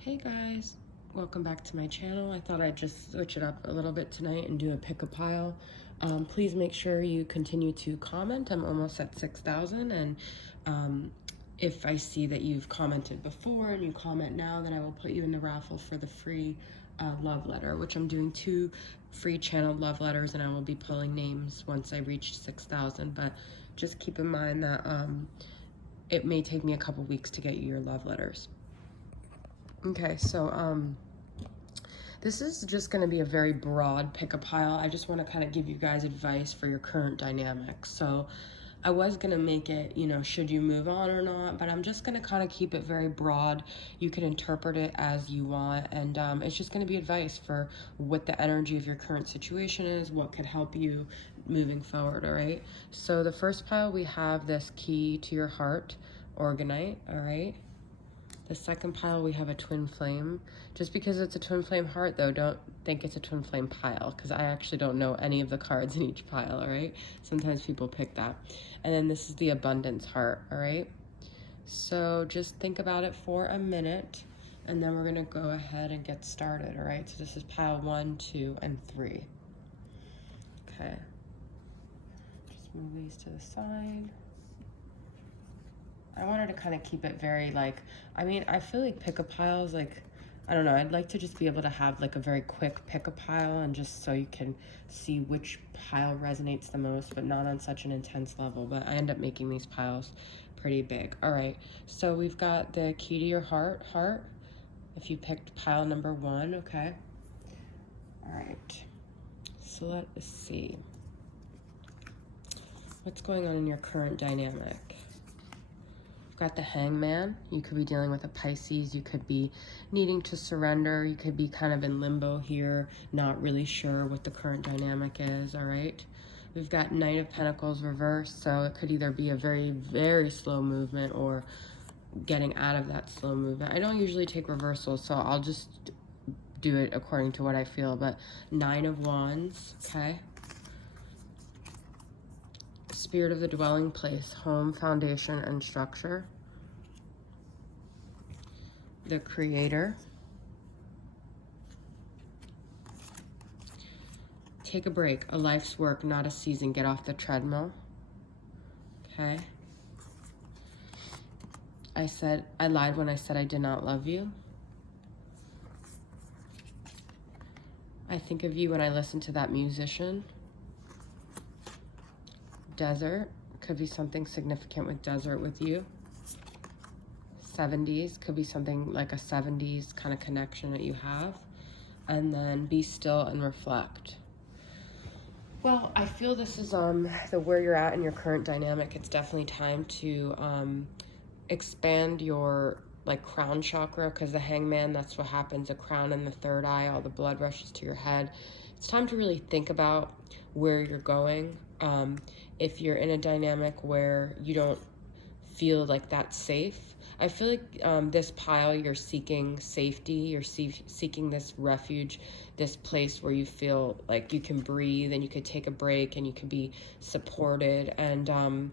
Hey guys, welcome back to my channel. I thought I'd just switch it up a little bit tonight and do a pick a pile. Please make sure you continue to comment. I'm almost at 6,000, and if I see that you've commented before and you comment now, then I will put you in the raffle for the free love letter, which I'm doing 2 free channeled love letters, and I will be pulling names once I reach 6,000. But just keep in mind that it may take me a couple weeks to get you your love letters. Okay, so this is just going to be a very broad pick a pile. I just want to kind of give you guys advice for your current dynamic. So I was going to make it, should you move on or not, but I'm just going to kind of keep it very broad. You can interpret it as you want, and it's just going to be advice for what the energy of your current situation is, what could help you moving forward, all right? So the first pile, we have this key to your heart, Organite, all right? The second pile, we have a twin flame. Just because it's a twin flame heart, though, don't think it's a twin flame pile, because I actually don't know any of the cards in each pile, all right? Sometimes people pick that. And then this is the abundance heart, all right? So just think about it for a minute, and then we're going to go ahead and get started, all right? So this is pile 1, 2, and 3. Okay. Just move these to the side. I wanted to kind of keep it very I feel like pick a piles, I don't know, I'd like to just be able to have like a very quick pick a pile, and just so you can see which pile resonates the most, but not on such an intense level. But I end up making these piles pretty big. All right, so we've got the key to your heart, if you picked pile number 1, okay? All right, so let's see. What's going on in your current dynamic? Got the Hangman. You could be dealing with a Pisces. You could be needing to surrender. You could be kind of in limbo here, not really sure what the current dynamic is, all right? We've got Knight of Pentacles reversed, so it could either be a very, very slow movement or getting out of that slow movement. I don't usually take reversals, so I'll just do it according to what I feel, but 9 of Wands, okay? Spirit of the dwelling place, home, foundation, and structure. The Creator. Take a break, a life's work, not a season. Get off the treadmill. Okay. I lied when I said I did not love you. I think of you when I listen to that musician. Desert, could be something significant with desert with you. 70s, could be something like a 70s kind of connection that you have. And then be still and reflect. Well, I feel this is where you're at in your current dynamic. It's definitely time to expand your crown chakra, because the Hangman, that's what happens, the crown and the third eye, all the blood rushes to your head. It's time to really think about where you're going. If you're in a dynamic where you don't feel like that's safe, I feel like this pile, you're seeking safety, you're seeking this refuge, this place where you feel like you can breathe and you could take a break and you could be supported. And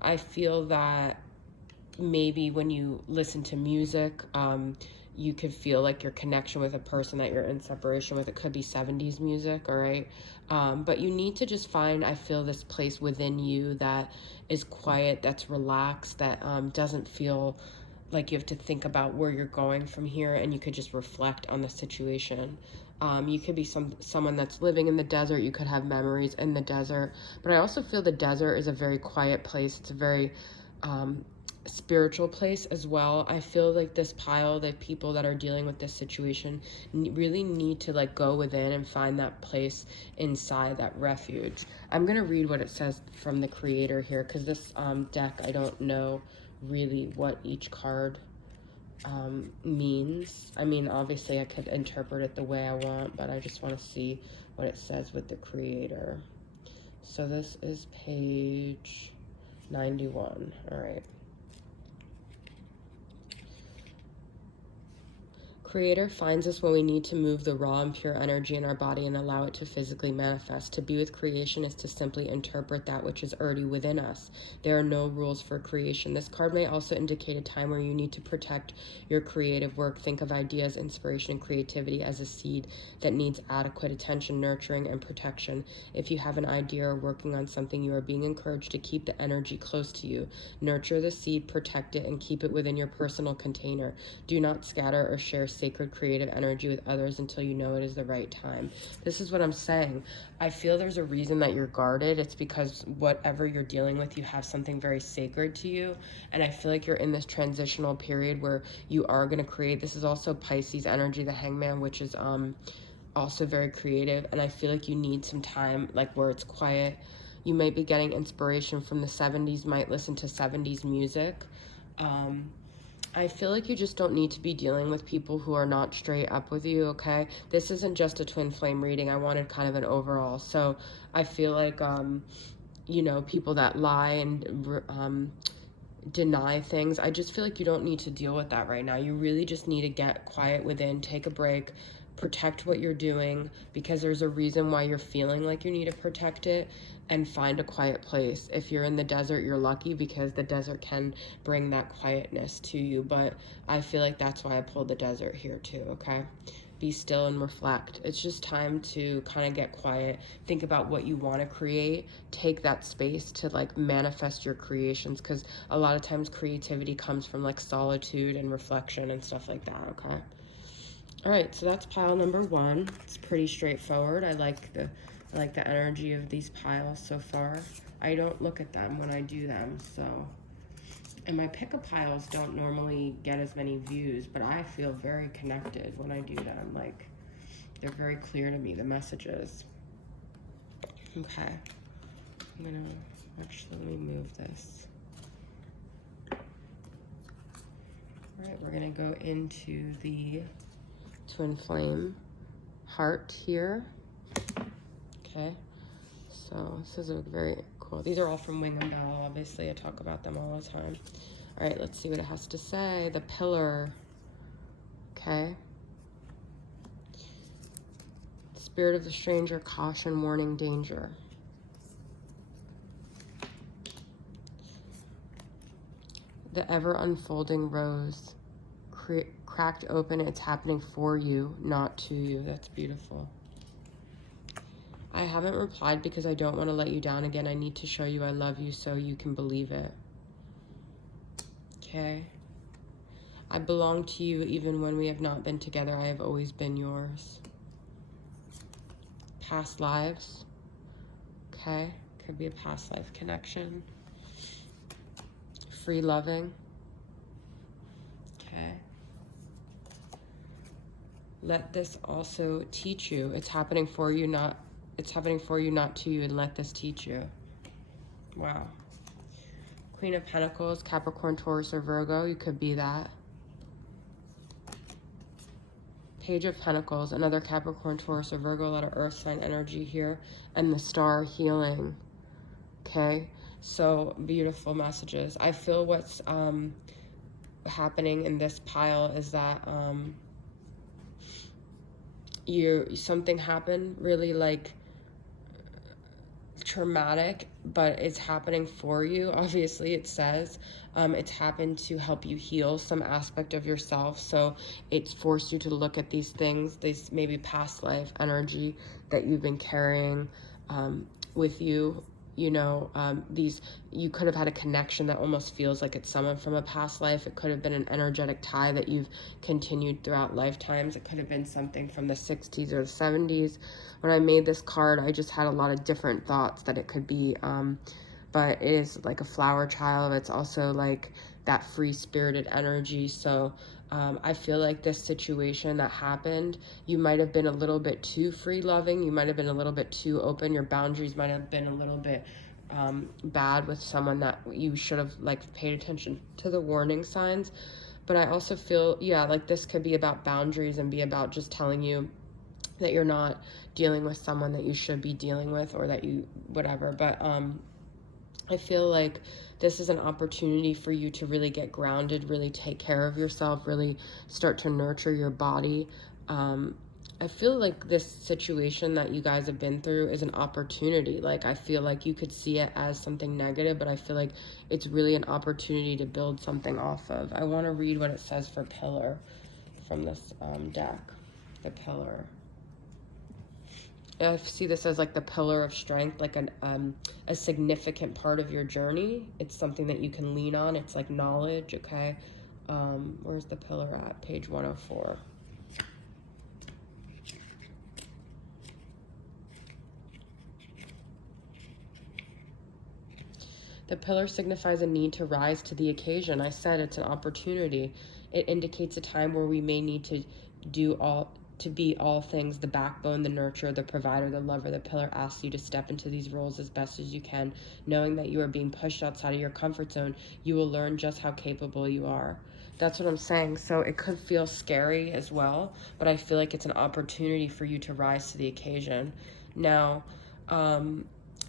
I feel that maybe when you listen to music, you could feel like your connection with a person that you're in separation with. It could be 70s music, all right? But you need to just find, I feel, this place within you that is quiet, that's relaxed, that doesn't feel like you have to think about where you're going from here, and you could just reflect on the situation. You could be someone that's living in the desert. You could have memories in the desert. But I also feel the desert is a very quiet place. It's a very spiritual place as well. I feel like this pile, the people that are dealing with this situation really need to go within and find that place inside, that refuge. I'm gonna read what it says from the Creator here, because this deck, I don't know really what each card means. I mean, obviously I could interpret it the way I want, but I just want to see what it says with the Creator. So this is page 91. All right. Creator finds us when we need to move the raw and pure energy in our body and allow it to physically manifest. To be with creation is to simply interpret that which is already within us. There are no rules for creation. This card may also indicate a time where you need to protect your creative work. Think of ideas, inspiration, and creativity as a seed that needs adequate attention, nurturing, and protection. If you have an idea or working on something, you are being encouraged to keep the energy close to you. Nurture the seed, protect it, and keep it within your personal container. Do not scatter or share sacred creative energy with others until you know it is the right time. This is what I'm saying. I feel there's a reason that you're guarded. It's because whatever you're dealing with, you have something very sacred to you. And I feel like you're in this transitional period where you are going to create. This is also Pisces energy, the Hangman, which is also very creative. And I feel like you need some time, like where it's quiet. You might be getting inspiration from the 70s, might listen to 70s music. I feel like you just don't need to be dealing with people who are not straight up with you, okay? This isn't just a twin flame reading. I wanted kind of an overall. So I feel like, you know, people that lie and deny things, I just feel like you don't need to deal with that right now. You really just need to get quiet within, take a break, protect what you're doing, because there's a reason why you're feeling like you need to protect it, and find a quiet place. If you're in the desert, you're lucky because the desert can bring that quietness to you, but I feel like that's why I pulled the desert here too, okay? Be still and reflect. It's just time to kind of get quiet, think about what you want to create, take that space to like manifest your creations, because a lot of times creativity comes from like solitude and reflection and stuff like that, okay? All right, so that's pile number 1. It's pretty straightforward. I like the energy of these piles so far. I don't look at them when I do them, so. And my pick-up piles don't normally get as many views, but I feel very connected when I do them. Like, they're very clear to me, the messages. Okay, I'm gonna, actually, let me move this. All right, we're gonna go into the twin flame heart here. Okay, so this is a very cool, these are all from Wing and Bell, obviously I talk about them all the time. All right, let's see what it has to say. The pillar, okay. Spirit of the stranger, caution, warning, danger. The ever unfolding rose, cracked open, it's happening for you, not to you. That's beautiful. I haven't replied because I don't want to let you down again. I need to show you I love you so you can believe it. Okay. I belong to you even when we have not been together. I have always been yours. Past lives. Okay. Could be a past life connection. Free loving. Okay. Let this also teach you. It's happening for you, not to you, and let this teach you. Wow. Queen of Pentacles, Capricorn, Taurus, or Virgo. You could be that. Page of Pentacles, another Capricorn, Taurus, or Virgo. A lot of earth sign energy here. And the star, healing. Okay. So beautiful messages. I feel what's happening in this pile is that something happened really like traumatic, but it's happening for you. Obviously it says it's happened to help you heal some aspect of yourself, so it's forced you to look at these things, these maybe past life energy that you've been carrying with you. You know, you could have had a connection that almost feels like it's someone from a past life. It could have been an energetic tie that you've continued throughout lifetimes. It could have been something from the 60s or the 70s. When I made this card, I just had a lot of different thoughts that it could be, but it is like a flower child. It's also like that free-spirited energy. So I feel like this situation that happened, you might have been a little bit too free-loving. You might have been a little bit too open. Your boundaries might have been a little bit bad with someone that you should have like paid attention to the warning signs. But I also feel, yeah, like this could be about boundaries and be about just telling you that you're not dealing with someone that you should be dealing with, or that you, whatever. But I feel like this is an opportunity for you to really get grounded, really take care of yourself, really start to nurture your body. I feel like this situation that you guys have been through is an opportunity. Like, I feel like you could see it as something negative, but I feel like it's really an opportunity to build something off of. I want to read what it says for pillar from this deck. The pillar. I see this as like the pillar of strength, like a significant part of your journey. It's something that you can lean on. It's like knowledge, okay? Where's the pillar at? Page 104. The pillar signifies a need to rise to the occasion. I said it's an opportunity. It indicates a time where we may need to be all things, the backbone, the nurturer, the provider, the lover. The pillar asks you to step into these roles as best as you can, knowing that you are being pushed outside of your comfort zone. You will learn just how capable you are. That's what I'm saying. So it could feel scary as well, but I feel like it's an opportunity for you to rise to the occasion. Now,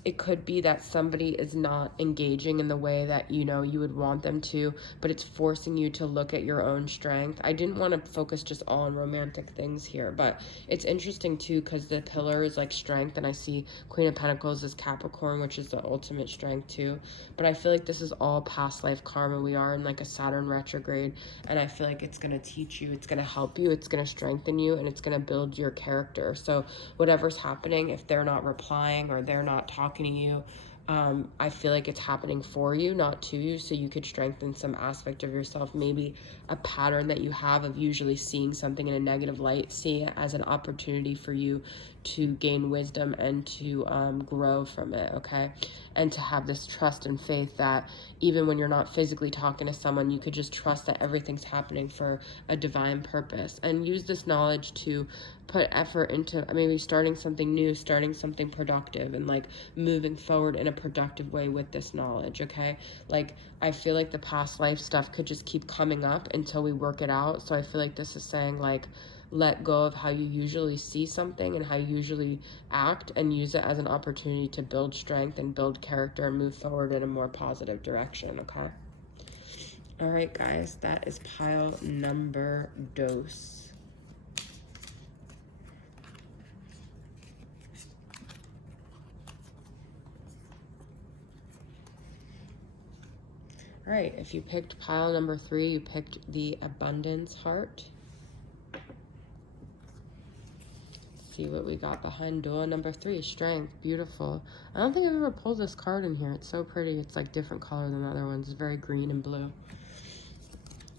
it could be that somebody is not engaging in the way that you would want them to, but it's forcing you to look at your own strength. I didn't want to focus just all on romantic things here, but it's interesting too because the pillar is like strength, and I see Queen of Pentacles as Capricorn, which is the ultimate strength too. But I feel like this is all past life karma. We are in like a Saturn retrograde, and I feel like it's going to teach you, it's going to help you, it's going to strengthen you, and it's going to build your character. So whatever's happening, if they're not replying or they're not talking to you, I feel like it's happening for you, not to you, so you could strengthen some aspect of yourself. Maybe a pattern that you have of usually seeing something in a negative light, see it as an opportunity for you to gain wisdom and to grow from it, okay? And to have this trust and faith that even when you're not physically talking to someone, you could just trust that everything's happening for a divine purpose, and use this knowledge to put effort into maybe starting something new, starting something productive, and like moving forward in a productive way with this knowledge, okay? Like, I feel like the past life stuff could just keep coming up until we work it out. So I feel like this is saying, like, let go of how you usually see something and how you usually act, and use it as an opportunity to build strength and build character and move forward in a more positive direction, okay? All right, guys, that is pile number dos. All right, if you picked pile number 3, you picked the abundance heart. Let's see what we got behind door number 3, strength. Beautiful. I don't think I've ever pulled this card in here. It's so pretty. It's like different color than the other ones. It's very green and blue.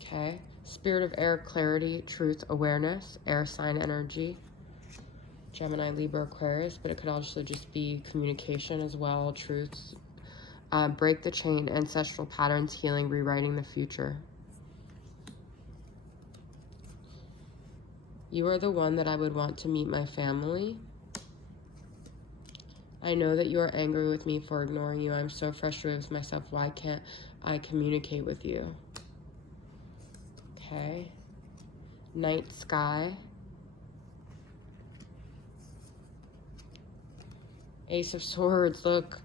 Okay, spirit of air, clarity, truth, awareness, air sign energy. Gemini, Libra, Aquarius, but it could also just be communication as well, truths. Break the chain, ancestral patterns, healing, rewriting the future. You are the one that I would want to meet my family. I know that you are angry with me for ignoring you. I'm so frustrated with myself. Why can't I communicate with you? Okay. Night sky. Ace of Swords, look.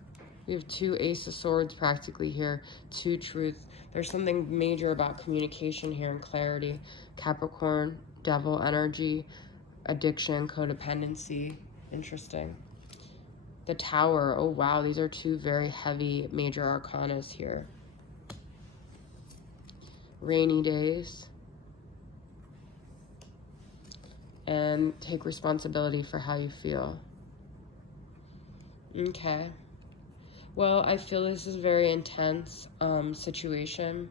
We have 2 Ace of Swords practically here. 2 truth. There's something major about communication here and clarity. Capricorn, devil energy, addiction, codependency. Interesting. The Tower. Oh, wow. These are 2 very heavy major arcanas here. Rainy days. And take responsibility for how you feel. Okay. Well, I feel this is a very intense situation.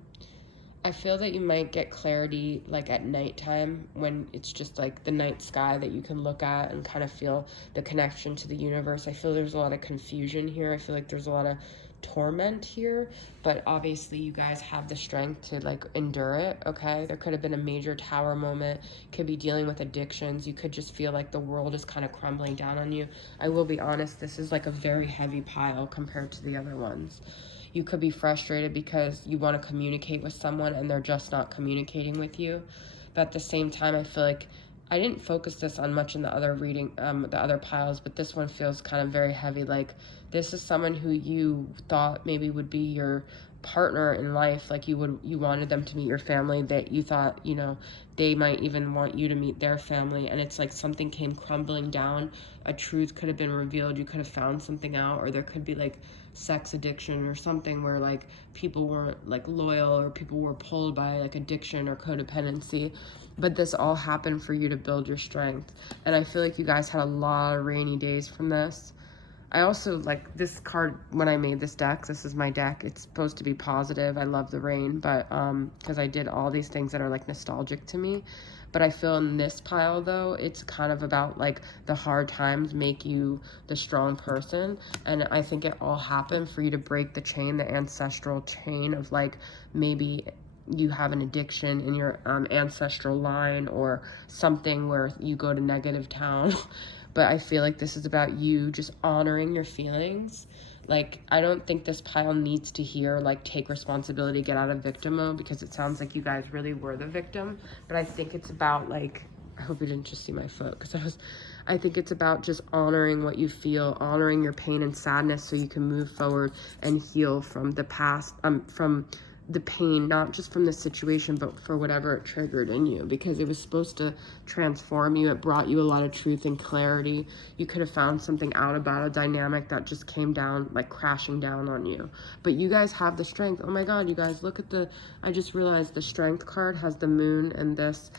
I feel that you might get clarity like at nighttime, when it's just like the night sky that you can look at and kind of feel the connection to the universe. I feel there's a lot of confusion here. I feel like there's a lot of torment here, but obviously you guys have the strength to like endure it, okay? There could have been a major tower moment, could be dealing with addictions. You could just feel like the world is kind of crumbling down on you. I will be honest, this is like a very heavy pile compared to the other ones. You could be frustrated because you want to communicate with someone and they're just not communicating with you. But at the same time, I feel like I didn't focus this on much in the other reading, the other piles, but this one feels kind of very heavy. Like, this is someone who you thought maybe would be your partner in life. Like, you wanted them to meet your family, that you thought, you know, they might even want you to meet their family. And it's like something came crumbling down. A truth could have been revealed. You could have found something out, or there could be like sex addiction or something where like people weren't like loyal, or people were pulled by like addiction or codependency. But this all happened for you to build your strength. And I feel like you guys had a lot of rainy days from this. I also like this card when I made this deck. This is my deck. It's supposed to be positive. I love the rain, but because I did all these things that are like nostalgic to me. But I feel in this pile though, it's kind of about like the hard times make you the strong person. And I think it all happened for you to break the chain, the ancestral chain of like maybe you have an addiction in your ancestral line, or something where you go to negative town. But I feel like this is about you just honoring your feelings. Like, I don't think this pile needs to hear like take responsibility, get out of victim mode, because it sounds like you guys really were the victim. But I think it's about like, I hope you didn't just see my foot, because I think it's about just honoring what you feel, honoring your pain and sadness, so you can move forward and heal from the past, from the pain, not just from the situation, but for whatever it triggered in you, because it was supposed to transform you. It brought you a lot of truth and clarity. You could have found something out about a dynamic that just came down, like crashing down on you. But you guys have the strength. Oh my God, you guys, look at I just realized the strength card has the moon and this.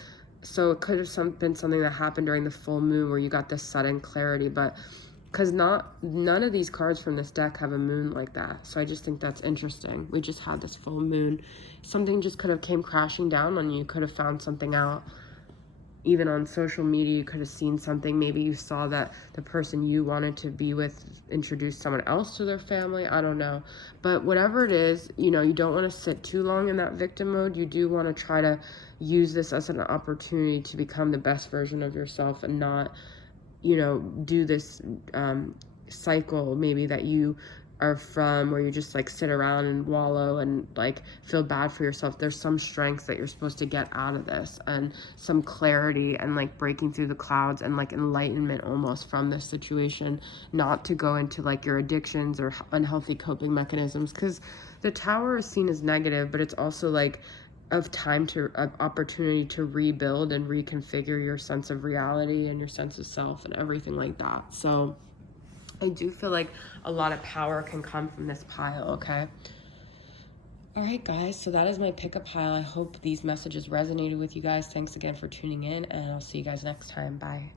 So it could have been something that happened during the full moon where you got this sudden clarity, but because none of these cards from this deck have a moon like that. So I just think that's interesting. We just had this full moon. Something just could have came crashing down on you. You could have found something out. Even on social media, you could have seen something. Maybe you saw that the person you wanted to be with introduced someone else to their family. I don't know. But whatever it is, you know, you don't want to sit too long in that victim mode. You do want to try to use this as an opportunity to become the best version of yourself, and not, you know, do this cycle maybe that you are from, where you just like sit around and wallow and like feel bad for yourself. There's some strength that you're supposed to get out of this, and some clarity, and like breaking through the clouds, and like enlightenment almost from this situation, not to go into like your addictions or unhealthy coping mechanisms, because the Tower is seen as negative, but it's also like of opportunity to rebuild and reconfigure your sense of reality and your sense of self and everything like that. So I do feel like a lot of power can come from this pile, okay? All right, guys, so that is my pickup pile. I hope these messages resonated with you guys. Thanks again for tuning in, and I'll see you guys next time. Bye.